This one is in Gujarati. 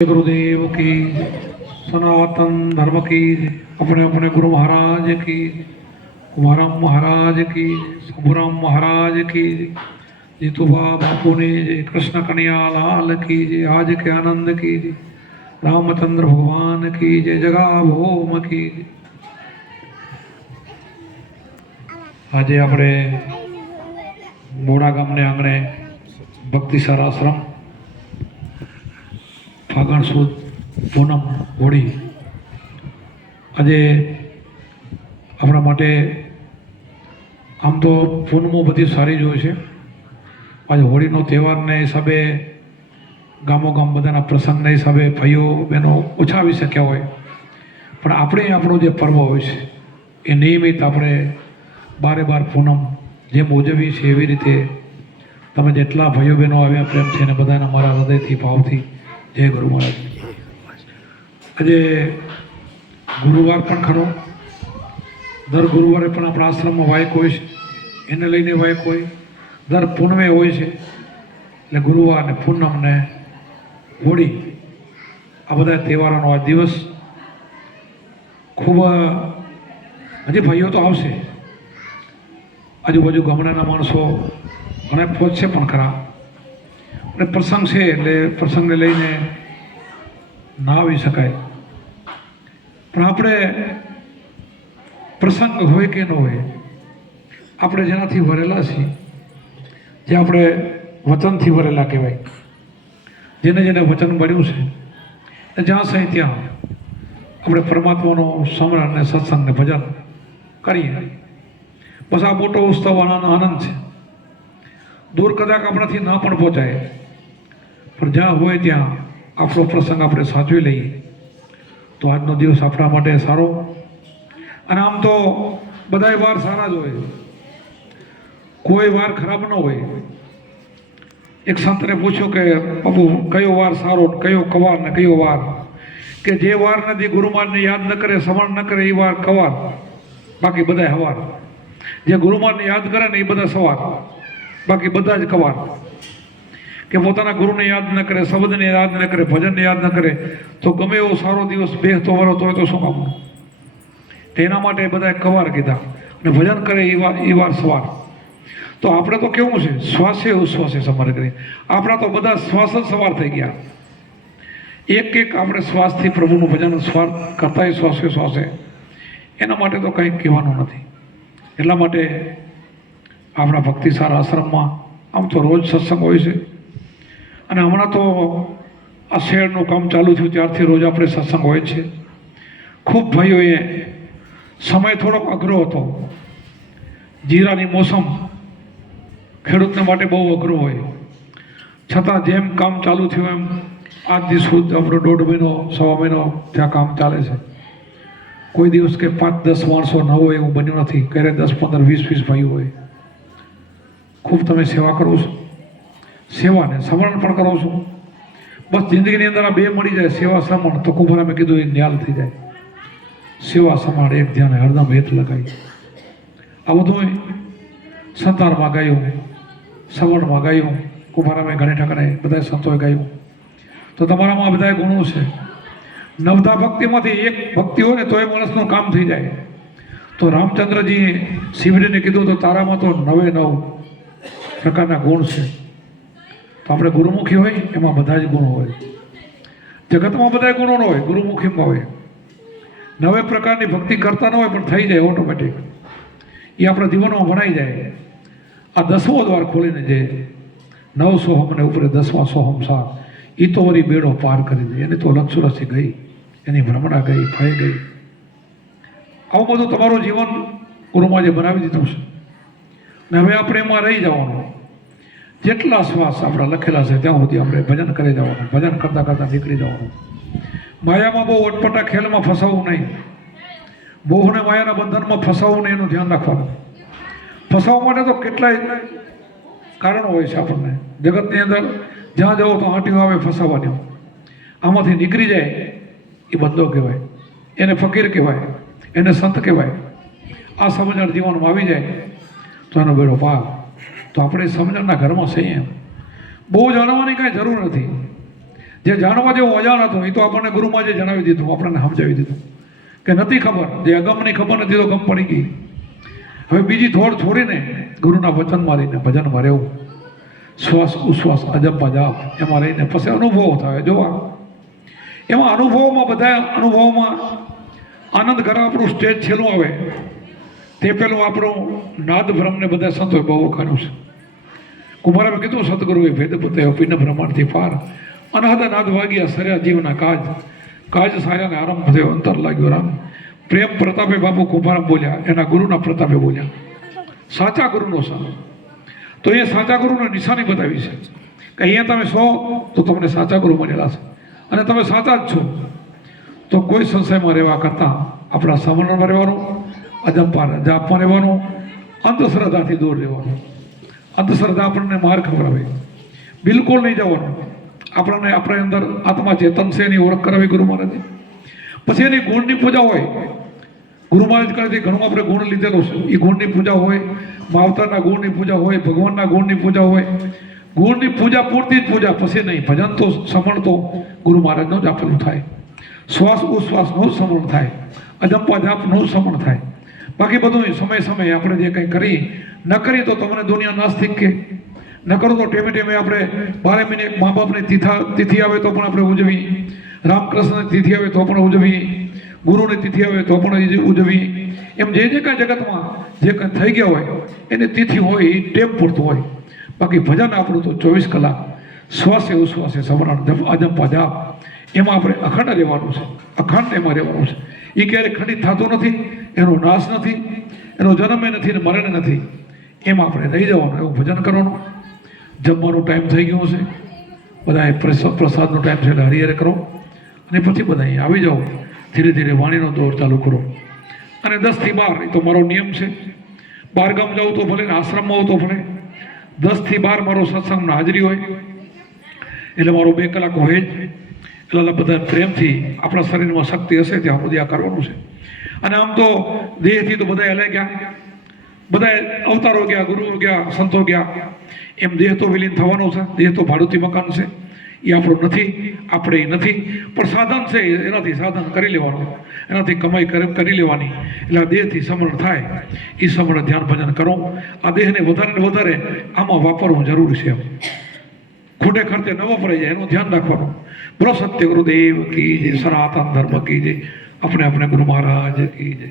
गुरुदेव की, सनातन धर्म की, अपने अपने गुरु महाराज की, कुमाराम महाराज की, शंभुराम महाराज की, जीतूबा बापू ने जय, कृष्ण कन्हैया लाल की जय, आज के आनंद की जय, रामचंद्र भगवान की जय, जगा भौम की जय। आज આપણે મોડા ગામને આંગણે ભક્તિસાર આશ્રમ ફાગણ સુદ પૂનમ હોળી આજે આપણા માટે આમ તો પૂનમો બધી સારી જ હોય છે. આજે હોળીનો તહેવારને હિસાબે ગામો ગામ બધાના પ્રસંગના હિસાબે ભાઈઓ બહેનો ઓછા આવી શક્યા હોય, પણ આપણે આપણો જે પર્વ હોય છે એ નિયમિત આપણે બારે બાર પૂનમ જેમ ઉજવીએ છીએ એવી રીતે તમે જેટલા ભાઈઓ બહેનો આવ્યા પ્રેમથી અને બધાના મારા હૃદયથી ભાવથી જય ગુરુ મહારાજ. આજે ગુરુવાર પણ ખરો, દર ગુરુવારે પણ આપણા આશ્રમમાં વાયક હોય છે, એને લઈને વાયક હોય. દર પૂનમે હોય છે, એટલે ગુરુવાર ને પૂનમ ને હોળી આ બધા તહેવારોનો આ દિવસ ખૂબ હજી ભાઈઓ તો આવશે, આજુબાજુ ગામડાના માણસો ઘણા પહોંચશે પણ ખરા, અને પ્રસંગ છે એટલે પ્રસંગને લઈને ના આવી શકાય. પણ આપણે પ્રસંગ હોય કે ન હોય, આપણે જેનાથી ભરેલા છીએ, જે આપણે વચનથી ભરેલા કહેવાય, જેને જેને વચન મળ્યું છે જ્યાં સહી ત્યાં આપણે પરમાત્માનો સ્મરણ ને સત્સંગ ને ભજન કરીએ. બસ આ મોટો ઉત્સવ આનંદ છે. દૂર કદાચ આપણાથી ના પણ પહોંચાય, પણ જ્યાં હોય ત્યાં આપણો પ્રસંગ આપણે સાચવી લઈએ તો આજનો દિવસ આપણા માટે સારો. અને આમ તો બધાય વાર સારા જ હોય, કોઈ વાર ખરાબ ન હોય. એક સંતને પૂછ્યું કે બાપુ કયો વાર સારો, કયો કવાર ને કયો વાર, કે જે વાર નથી ગુરુમાનને યાદ ન કરે, સમરણ ન કરે એ વાર કવાર, બાકી બધા હવાર. જે ગુરુમાનને યાદ કરે ને એ બધા સવાર, બાકી બધા જ કવાર. કે પોતાના ગુરુને યાદ ન કરે, શબ્દને યાદ ન કરે, ભજનને યાદ ન કરે તો ગમે એવો સારો દિવસ બેસતો વરો તોય તો શું કામનું. તેના માટે બધા કવાર કીધા, અને ભજન કરે એ વાર સવાર. તો આપણે તો કેવું છે, શ્વાસે ઉશ્વાસે સમાર કરીએ. આપણા તો બધા શ્વાસ જ સવાર થઈ ગયા. એક એક આપણે શ્વાસથી પ્રભુનું ભજન શ્વાસ કરતા શ્વાસે શ્વાસે, એના માટે તો કંઈ કહેવાનું નથી. એટલા માટે આપણા ભક્તિસાર આશ્રમમાં આમ તો રોજ સત્સંગ હોય છે, અને હમણાં તો આ શહેરનું કામ ચાલુ થયું ત્યારથી રોજ આપણે સત્સંગ હોય છે. ખૂબ ભાઈઓએ સમય થોડોક અઘરો હતો, જીરાની મોસમ ખેડૂતને માટે બહુ અઘરું હોય, છતાં જેમ કામ ચાલુ થયું એમ આજ દિવસ સુધી આપણો 1.5 મહિનો 1.25 મહિનો ત્યાં કામ ચાલે છે. કોઈ દિવસ કે 5-10 માણસો ન હોય એવું બન્યું નથી, ક્યારે 10-15-20-20 ભાઈઓ હોય. ખૂબ તમે સેવા કરો છો, સેવાને સમરણ પણ કરો છો. બસ જિંદગીની અંદર આ બે મળી જાય, સેવા સમરણ, તો કુંભારામે કીધું એ ન્યાલ થઈ જાય. સેવા સમરણ એક ધ્યાન હરદમ હેત લગાવી. આ બધું સંતારમાં ગાયું, સમરણમાં ગાયું, કુંભારામે ઘણે ઠકણે બધા સંતોએ ગાયું. તો તમારામાં બધા ગુણો છે. નવધા ભક્તિમાંથી એક ભક્તિ હોય ને તો એ માણસનું કામ થઈ જાય. તો રામચંદ્રજીએ શિવજીને કીધું તો તારામાં તો 99 પ્રકારના ગુણ છે. તો આપણે ગુરુમુખી હોય એમાં બધા જ ગુણો હોય. જગતમાં બધા ગુણો ન હોય, ગુરુમુખીમાં હોય. 9 પ્રકારની ભક્તિ કરતા ન હોય પણ થઈ જાય ઓટોમેટિક, એ આપણા જીવનમાં ભણાઈ જાય. આ 10મો દ્વાર ખોલીને જે 9 સોહમ ને ઉપર 10મા સોહમ સાર, એ તો વળી બેડો પાર કરી દે. એની તો લક્ષુરસી ગઈ, એની ભ્રમણા ગઈ, ફાઈ ગઈ. આવું બધું તમારું જીવન ગુરુમાજે બનાવી દીધું છે, ને હવે આપણે એમાં રહી જવાનું. જેટલા શ્વાસ આપણા લખેલા છે ત્યાં સુધી આપણે ભજન કરી જવાનું, ભજન કરતાં કરતાં નીકળી જવાનું. માયામાં બહુ અટપટા ખેલમાં ફસાવવું નહીં, મોહને માયાના બંધનમાં ફસાવવું નહીં, એનું ધ્યાન રાખવાનું. ફસાવવા માટે તો કેટલાય કારણો હોય છે આપણને જગતની અંદર. જ્યાં જાઓ તો આંટીઓ આવે ફસાવવાની, આમાંથી નીકળી જાય એ બંધો કહેવાય, એને ફકીર કહેવાય, એને સંત કહેવાય. આ સમજણ જીવનમાં આવી જાય તો એનો બેડો પાર. તો આપણે સમજણના ઘરમાં છીએ, બહુ જાણવાની કાંઈ જરૂર નથી. જે જાણવા જેવું અજાણ હતું એ તો આપણને ગુરુમાં જે જણાવી દીધું, આપણને સમજાવી દીધું કે નથી ખબર, જે અગમની ખબર નથી તો ગમ પડી ગઈ. હવે બીજી થોડ છોડીને ગુરુના વચનમાં રહીને ભજનમાં રહેવું, શ્વાસ ઉશ્વાસ અજંપા જાપ એમાં રહીને પછી અનુભવો થાય જોવા. એમાં અનુભવોમાં બધા અનુભવોમાં આનંદ ઘર આપણું સ્ટેજ છેલ્લું આવે તે પેલું આપણું નાદ બ્રહ્મને બધા સંતોએ બહુ વખાણ્યું છે. કુમારાએ કીધું સદગુરુએ ભેદ પોતે પીન બ્રહ્માંડથી પાર અનહદ નાદ વાગ્યા સર્યા જીવના કાજ, કાજ સાર્યાને આરંભ થયો અંતર લાગ્યો રામ. પ્રેમ પ્રતાપે બાપુ કુમારામ બોલ્યા, એના ગુરુના પ્રતાપે બોલ્યા, સાચા ગુરુનો સંગ. તો એ સાચા ગુરુને નિશાની બતાવી છે કે અહીંયા તમે છો તો તમને સાચા ગુરુ મળેલા છે અને તમે સાચા જ છો. તો કોઈ સંશયમાં રહેવા કરતાં આપણા સમરણમાં રહેવાનું, અજંપા જાપમાં રહેવાનું, અંધશ્રદ્ધાથી દૂર રહેવાનું. અંધશ્રદ્ધા આપણને માર ખવડાવે, બિલકુલ નહીં જવાનું. આપણને આપણે અંદર આત્મા ચેતન છે એની ઓળખ કરાવી ગુરુ મહારાજે. પછી એની ગુણની પૂજા હોય. ગુરુ મહારાજ કરેથી ઘણું આપણે ગુણ લીધેલો છે. એ ગુણની પૂજા હોય, માવતરના ગુણની પૂજા હોય, ભગવાનના ગુણની પૂજા હોય. ગુણની પૂજા પૂરતી જ પૂજા, પછી નહીં. ભજન તો સમણ તો ગુરુ મહારાજનું જ આપેલું થાય. શ્વાસ ઉશ્વાસનું જ સમરણ થાય, અજંપા જાપનું જ સમરણ થાય. બાકી બધું સમય સમયે આપણે જે કંઈ કરી ન કરીએ તો તમને દુનિયા નાસ્તિક કે ન કરો તો ટેમે ટેમે આપણે 12 મહિને મા બાપની તિથિ આવે તો પણ આપણે ઉજવી, રામકૃષ્ણની તિથિ આવે તો પણ ઉજવી, ગુરુની તિથિ આવે તો પણ ઉજવી. એમ જે જે કાંઈ જગતમાં જે કંઈ થઈ ગયા હોય એની તિથિ હોય એ ટેપ પૂરતું હોય. બાકી ભજન આપણું તો 24 કલાક શ્વાસે ઉશ્વાસે સમરણ અજંપા જાપ એમાં આપણે અખંડ રહેવાનું છે, અખંડ એમાં રહેવાનું છે. એ ક્યારેય ખંડિત થતું નથી, એનો નાશ નથી, એનો જન્મ નથી ને મરણ નથી. એમાં આપણે રહી જવાનું, એવું ભજન કરવાનું. જમવાનો ટાઈમ થઈ ગયો છે, બધા પ્રસાદનો ટાઈમ છે એટલે હરિહરે કરો અને પછી બધા અહીં આવી જાઓ. ધીરે ધીરે વાણીનો દોર ચાલુ કરો અને 10 થી 12 એ તો મારો નિયમ છે. 12 ગામ જાઉં તો ભલે ને આશ્રમમાં આવું તો ભલે, 10 થી 12 મારો સત્સંગમાં હાજરી હોય એટલે મારો 2 કલાક હોય જ. એટલે બધા પ્રેમથી આપણા શરીરમાં શક્તિ હશે ત્યાં સુધી આ કરવાનું છે. અને આમ તો દેહથી તો બધા હલે ગયા, બધા અવતારો ગયા, ગુરુઓ ગયા, સંતો ગયા. એમ દેહ તો વિલીન થવાનો છે. દેહ તો ભાડુતી મકાન છે, એ આપણું નથી, આપણે એ નથી. પણ સાધન છે, એનાથી સાધન કરી લેવાનું, એનાથી કમાઈ કરી લેવાની. એટલે આ દેહથી સમરણ થાય એ સમરણ ધ્યાન ભજન કરો. આ દેહને વધારે ને વધારે આમાં વાપરવું જરૂરી છે. ખૂટે ખર્ચે ન વપરાઈ જાય એનું ધ્યાન રાખવાનું. બોલો સત્ય ગુરુદેવ કી જય, સનાતન ધર્મ કી જય, આપણે ગુરુ મહારાજ કી જય.